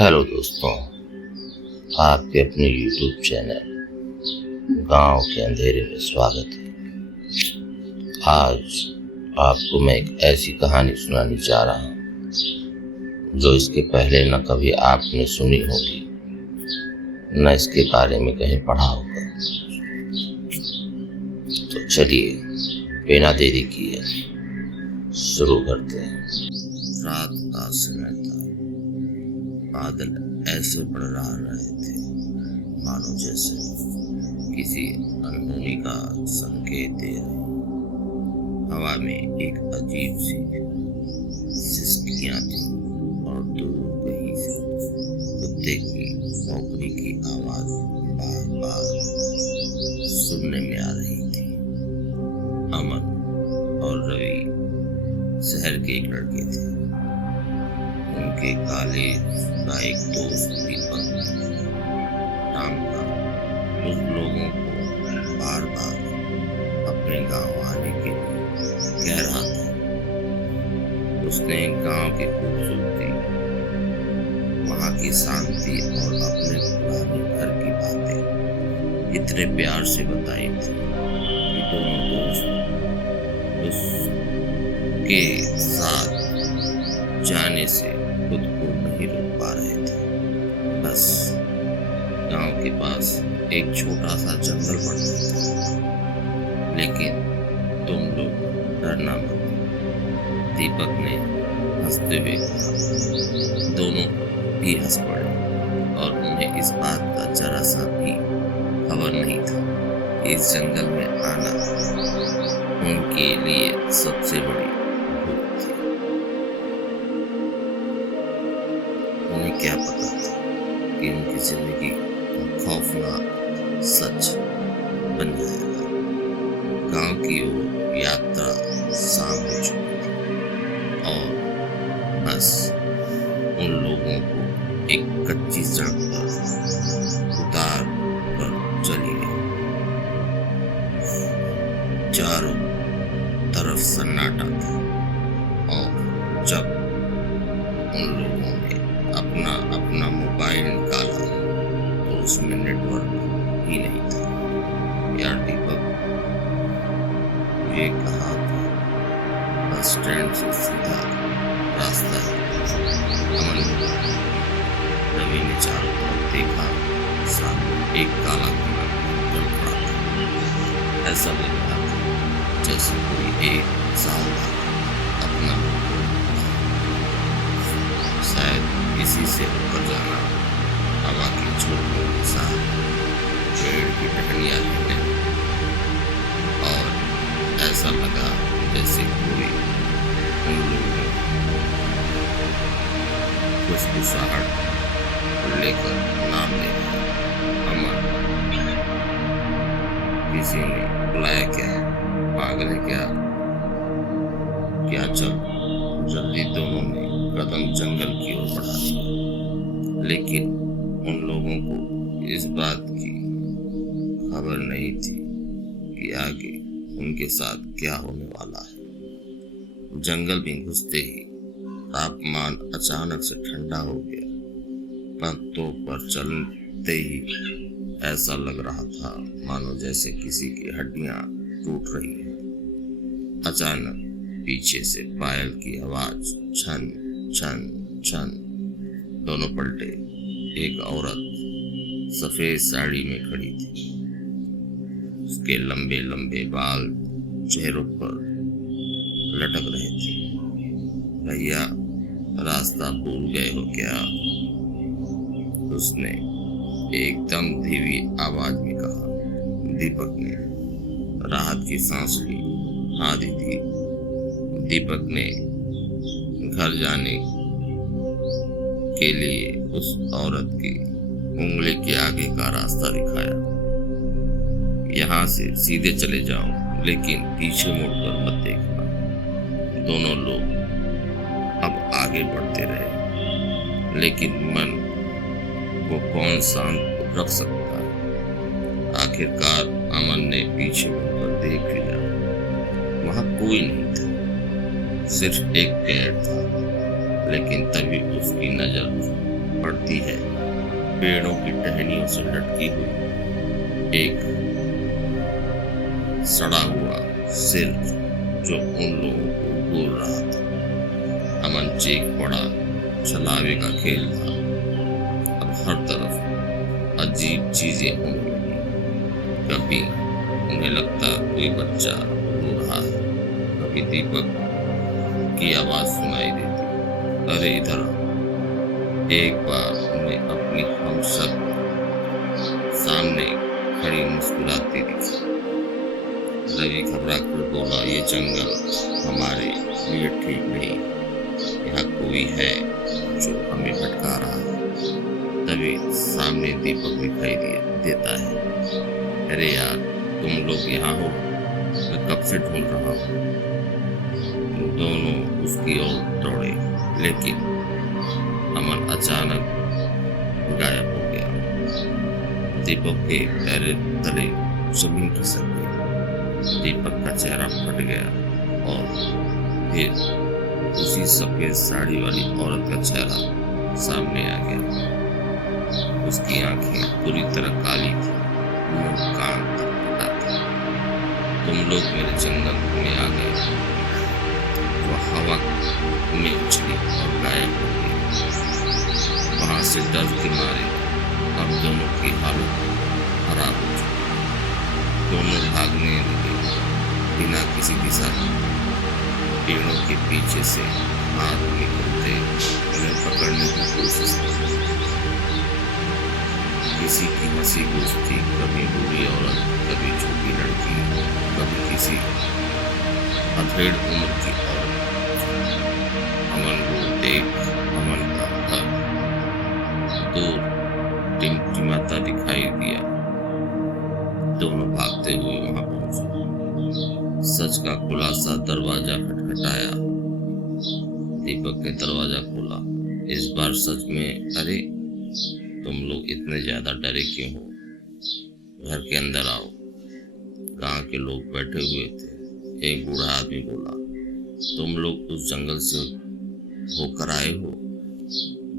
Hello दोस्तों, आपके अपने YouTube चैनल गांव के अंधेरे में स्वागत है। आज आपको मैं एक ऐसी कहानी सुनाने जा रहा हूँ जो इसके पहले न कभी आपने सुनी होगी न इसके बारे में कहीं पढ़ा होगा। तो चलिए बिना देरी किए शुरू करते हैं। रात का समय था। बादल ऐसे मंडरा रहे थे मानो जैसे किसी अनहोनी का संकेत दे रहे। हवा में एक अजीब सी सिसकियां थी और दूर कहीं से कुत्ते की भौंकने की आवाज बार बार सुनने में आ रही थी। अमन और रवि शहर के एक लड़के थे। उनके कॉलेज का एक दोस्त दीपक नाम का उस लोगों को बार बार अपने गांव आने के लिए कह रहा था। उसने गांव की खूबसूरती, वहां की शांति और अपने पुराने घर की बातें इतने प्यार से बताई थी कि दोनों दोस्त उसके साथ जाने से खुद को नहीं रोक पा रहे थे। बस गांव के पास एक छोटा सा जंगल पड़ता था, लेकिन तुम लोग डरना मत, दीपक ने हंसते हुए कहा। दोनों भी हंस पड़े और उन्हें इस बात का जरा सा भी खबर नहीं था। इस जंगल में आना उनके लिए सबसे बड़ी भूल थी। उन्हें क्या पता था कि उनकी जिंदगी खौफनाक सच बन जाएगा। गांव की वो यात्रा शाम हो चुकी थी और बस उन लोगों को एक कच्ची सड़क पर उतार कर चली गई। चारों तरफ सन्नाटा था और जब उन लोगों ने अपना अपना मोबाइल निकाला तो उसमें नेटवर्क ही नहीं था। यार दीपक, ये कहा था बस स्टैंड से सीधा रास्ता है। अमन रवि ने चारों तरफ देखा। सामने एक काला घोड़ा चल पड़ा था। ऐसा लग रहा था जैसे कोई एक सावधान अपना शायद इसी से ऊपर जाना। हवा की झोंकों के साथ पेड़ की टहनियां हिलने और ऐसा लगा जैसे कोई उन लोगों खुशबुसाहट लेकर नाम ले रहा। अमन, किसी ने बुलाया क्या? पागल है क्या? चल जल्दी। दोनों ने कदम जंगल की ओर बढ़ा दिया, लेकिन उन लोगों को इस बात की खबर नहीं थी कि आगे उनके साथ क्या होने वाला है। जंगल में घुसते ही तापमान अचानक से ठंडा हो गया। पत्तों पर चलते ही ऐसा लग रहा था मानो जैसे किसी की हड्डियां टूट रही है। अचानक पीछे से पायल की आवाज, छन छन छन। दोनों पलटे। एक औरत सफेद साड़ी में खड़ी थी। उसके लंबे लंबे बाल चेहरों पर लटक रहे थे। भैया, रास्ता भूल गए हो क्या? उसने एकदम धीमी आवाज में कहा। दीपक ने राहत की सांस ली। हाँ दीदी। दीपक ने घर जाने के लिए उस औरत की उंगली के आगे का रास्ता दिखाया। यहाँ से सीधे चले जाओ, लेकिन पीछे मुड़कर मत देखना। दोनों लोग अब आगे बढ़ते रहे, लेकिन मन को कौन शांत रख सकता है। आखिरकार अमन ने पीछे मुड़कर देख लिया। वहां कोई नहीं था, सिर्फ एक पेड़ था। लेकिन तभी उसकी नजर पड़ती पेड़ों की टहनियों से लटकी हुई एक सड़ा हुआ सिर जो उन लोगों को घूर रहा था। अमन चीख पड़ा। छलावे का खेल था। अब हर तरफ अजीब चीजें होने लगी। कभी उन्हें लगता कोई बच्चा रो रहा है, कभी दीपक की आवाज सुनाई देती, अरे इधर आओ। एक बार उन्हें अपनी हमशक्ल सामने खड़ी मुस्कुराती दिखी। रवि घबरा कर बोला, ये जंगल हमारे लिए ठीक नहीं, यहाँ कोई है जो हमें भटका रहा है। तभी सामने दीपक दिखाई देता है। अरे यार, तुम लोग यहाँ हो, मैं कब से ढूंढ रहा हूँ। दोनों उसकी ओर दौड़े, लेकिन अमन अचानक गायब हो गया। दीपक के पैर तले जमीन खिसक गई। दीपक का चेहरा फट गया और फिर उसी सफेद साड़ी वाली औरत का चेहरा सामने आ गया। उसकी आंखें पूरी तरह काली थी, मुंह कान तक फटा था। तुम लोग मेरे जंगल में आ गए। वह हवा में उछली और गायब हो गई। वहां से डर के मारे अब दोनों की हालत खराब हो चुकी। दोनों भागने लगे बिना किसी दिशा के। पेड़ों के पीछे से हाथ निकलते उन्हें पकड़ने की कोशिश की। किसी की हंसी गूंजती, कभी बूढ़ी औरत, कभी छोटी लड़की, कभी किसी अधेड़ उम्र की औरत। अमन को देख अमन का घर दूर टिमटिमाता दिखाई दिया। दोनों भागते हुए वहां पहुंचे। सच का खुलासा दरवाजा खटखटाया। दीपक ने दरवाजा खोला। इस बार सच में, अरे तुम लोग इतने ज्यादा डरे क्यों हो? घर के अंदर आओ। गांव के लोग बैठे हुए थे। एक बूढ़ा आदमी बोला, तुम लोग उस जंगल से होकर आए हो?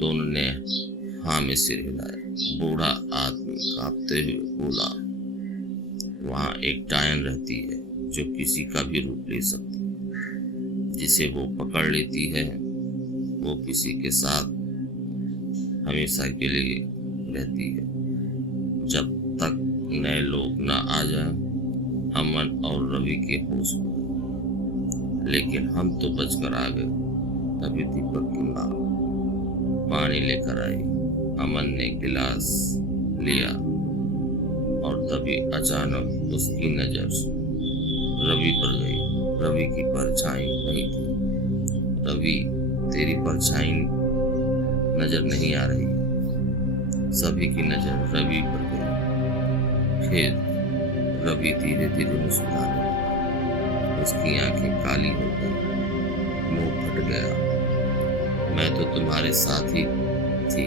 दोनों ने हाँ में सिर हिलाया। बूढ़ा आदमी कांपते हुए बोला, वहाँ एक डायन रहती है जो किसी का भी रूप ले सकती है। जिसे वो पकड़ लेती है वो किसी के साथ हमेशा के लिए रहती है, जब तक नए लोग ना आ जाएं। अमन और रवि के होश में, लेकिन हम तो बचकर आ गए। तभी दीपक की माँ पानी लेकर आई। अमन ने गिलास लिया और तभी अचानक उसकी नजर रवि पर गई। रवि की परछाई नहीं थी। रवि, तेरी परछाई नजर नहीं आ रही। सभी की नजर रवि पर गई। फिर रवि धीरे धीरे मुस्कुराने लगा। उसकी आंखें काली हो गई, मुंह फट गया। मैं तो तुम्हारे साथ ही थी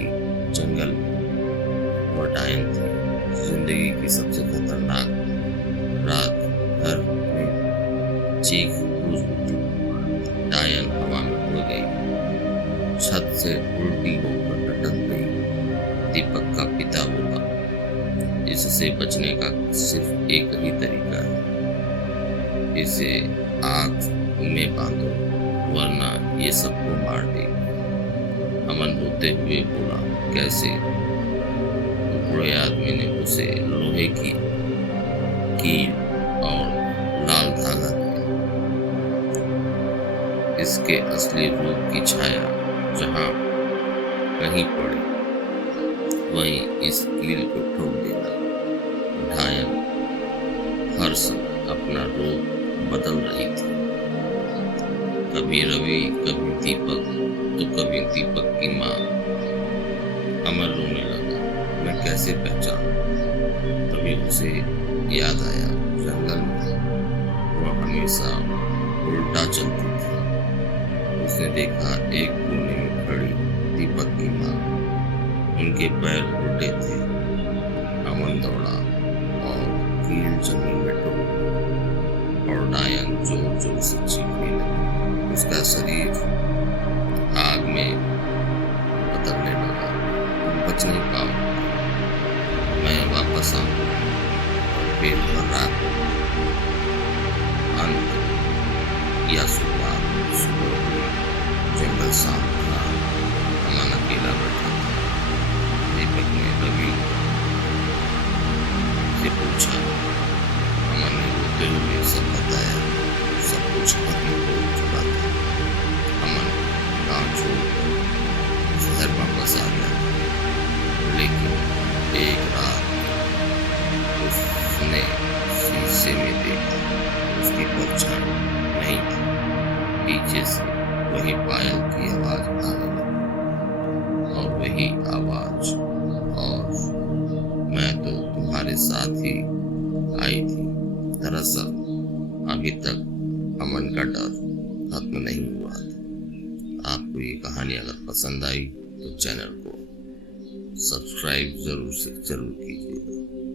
जंगल में। वो डायन थी, जिंदगी की सबसे खतरनाक रात। घर में चीख गूंज उठी। डायन हवा में उड़ गई, छत से उल्टी होकर लटक गई। दीपक का पिता बोला, इससे बचने का सिर्फ एक ही तरीका है, इसे आग में बांधो वरना ये सबको मार देगी। अमन रोते हुए बोला, कैसे? बूढ़े आदमी ने उसे लोहे की कील और लाल धागा दिया। इसके असली रूप की छाया जहां कहीं पड़े वहीं इस कील को ठोक देना। डायन हर समय अपना रूप बदल रही थी, कभी रवि, कभी दीपक, तो कभी दीपक की माँ। अमर रोने लगा, मैं कैसे पहचानूं? तभी उसे याद आया, जंगल में वो हमेशा उल्टा चलती थी। उसने देखा एक कोने में खड़ी दीपक की माँ, उनके पैर उल्टे थे। अमन दौड़ा और कील जमीन में ठोक दी और डायन जोर जोर से चीखने लगी। उसका शरीर आग में बदलने लगा। तुम बच नहीं पाओ। शाम और फिर हर रात अंत या सुबह हुई, जंगल शांत था। अमन अकेला बैठा था। दीपक ने रवि से पूछा। अमन ने रोते हुए सब बताया। सब कुछ खत्म हो चुका था। अमन गांव छोड़कर शहर वापस आ गया, लेकिन एक रात उसने शीशे में देखा, उसकी परछाई नहीं थी। पीछे से वही पायल की आवाज आने लगी, और वही आवाज, और मैं तो तुम्हारे साथ ही आई थी। दरअसल अभी तक अमन का डर खत्म नहीं हुआ था। आपको ये कहानी अगर पसंद आई तो चैनल को सब्सक्राइब जरूर कीजिएगा।